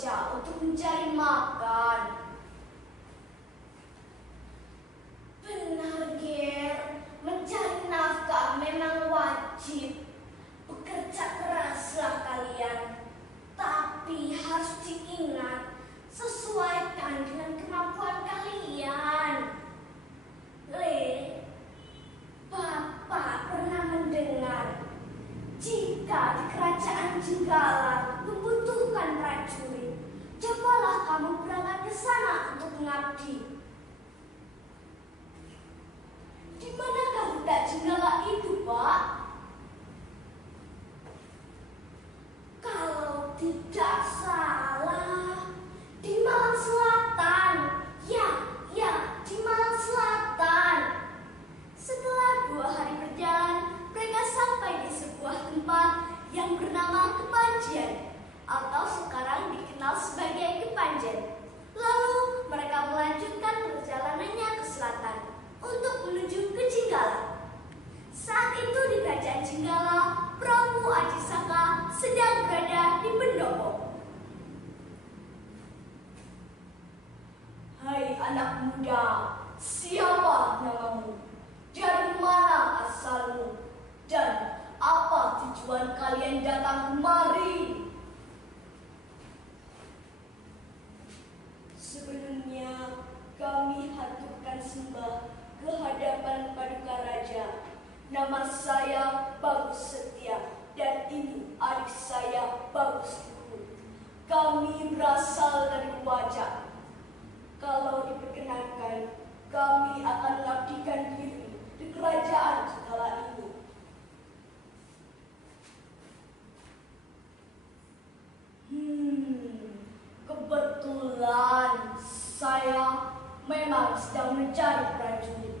bekerja untuk mencari makan. Benar, Ger. Mencari nafkah memang wajib. Bekerja keraslah kalian. Tapi harus diingat, sesuaikan dengan kemampuan kalian. Bapak pernah mendengar jika di kerajaan Jenggala membutuhkan prajurit, cobalah kamu berangkat ke sana untuk mengabdi. Di manakah letak Jenggala itu, Pak? Kalau tidak salah, di Malang Selatan. Ya, di Malang Selatan. Setelah 2 hari berjalan, mereka sampai di sebuah tempat yang bernama Kepanjen, atau sekarang dikenal sebagai Kepanjen. Lalu mereka melanjutkan perjalanannya ke selatan untuk menuju ke Jenggala. Saat itu di kerajaan Jenggala, Prabu Ajisaka sedang berada di pendopo. Hai anak muda, siapa namamu? Dari mana asalmu? Dan apa tujuan kalian datang kemari? Sebelumnya kami haturkan sembah ke hadapan Paduka Raja. Nama saya Bagus Setia dan ini adik saya Bagus Luhur. Kami berasal dari Wajak. Kalau diperkenankan, kami akan mengabdikan diri di kerajaan Jenggala ini. Kebetulan saya memang sedang mencari prajurit.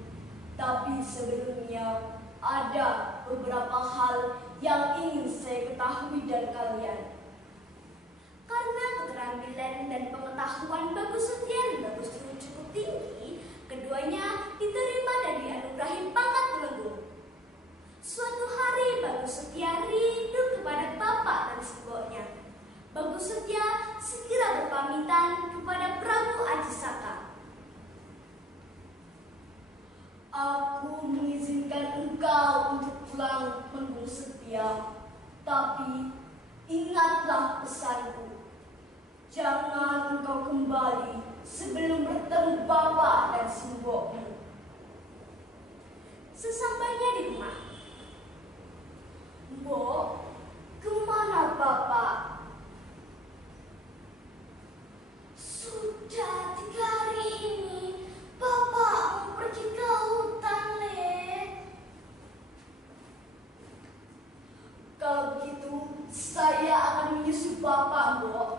Tapi sebelumnya ada beberapa hal yang ingin saya ketahui dari kalian. Karena keterampilan dan pengetahuan Bagus Setia dan Bagus Luhur cukup tinggi, keduanya diterima dan dianugerahi pangkat Temenggung. Suatu hari Bagus Setia rindu kepada bapak dan ibunya. Bagus Setia segera berpamitan kepada Prabu Ajisaka. Aku mengizinkan engkau untuk pulang, Temenggung Setia. Tapi ingatlah pesanku. Jangan engkau kembali sebelum bertemu bapak dan simbokmu. Sesampainya di rumah, Mbok, kemana bapak? Sudah 3 hari ini bapak mau pergi ke hutan, Le. Kalau begitu, saya akan menyusul bapak, Mbok.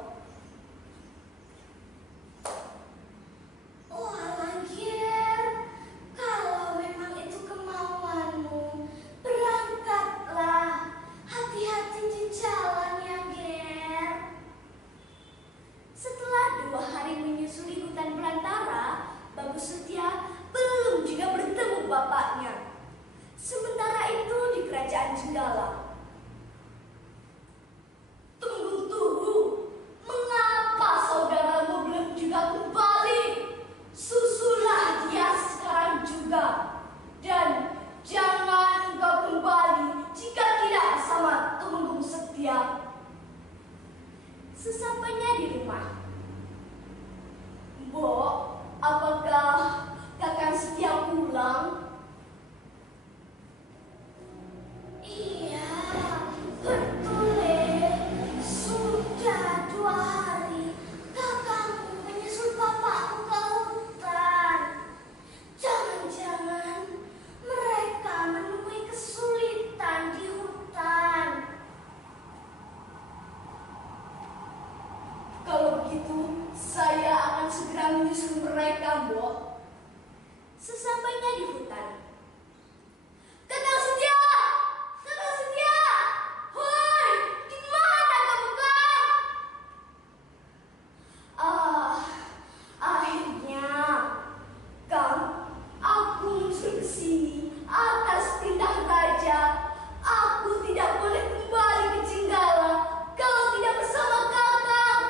Walah, Ger, kalau memang itu kemauanmu, berangkatlah. Hati-hati di jalan ya, Ger. Setelah 2 hari menyusuri hutan belantara, Bagus Setia belum juga bertemu bapaknya. Sementara itu di kerajaan Jenggala, tunggu, mengapa saudaramu belum juga kembali? Susulah dia sekarang juga. Dan jangan engkau kembali jika tidak bersama Temenggung Setia. Sesampainya di rumah, Mbok, apakah Kakang Setia pulang? Iya, betul, Le. Sudah 2 hari kakangmu menyusul bapakmu ke hutan. Jangan-jangan mereka menemui kesulitan di hutan. Kalau begitu, saya akan segera menyusul mereka, Mbok. Sesampainya di hutan, Kakang Setia! Kakang Setia! Hoi, di mana kamu, Kang? Akhirnya, Kang, aku muncul ke sini atas perintah Raja. Aku tidak boleh kembali ke Jenggala kalau tidak bersama Kakang.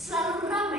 selalu ramai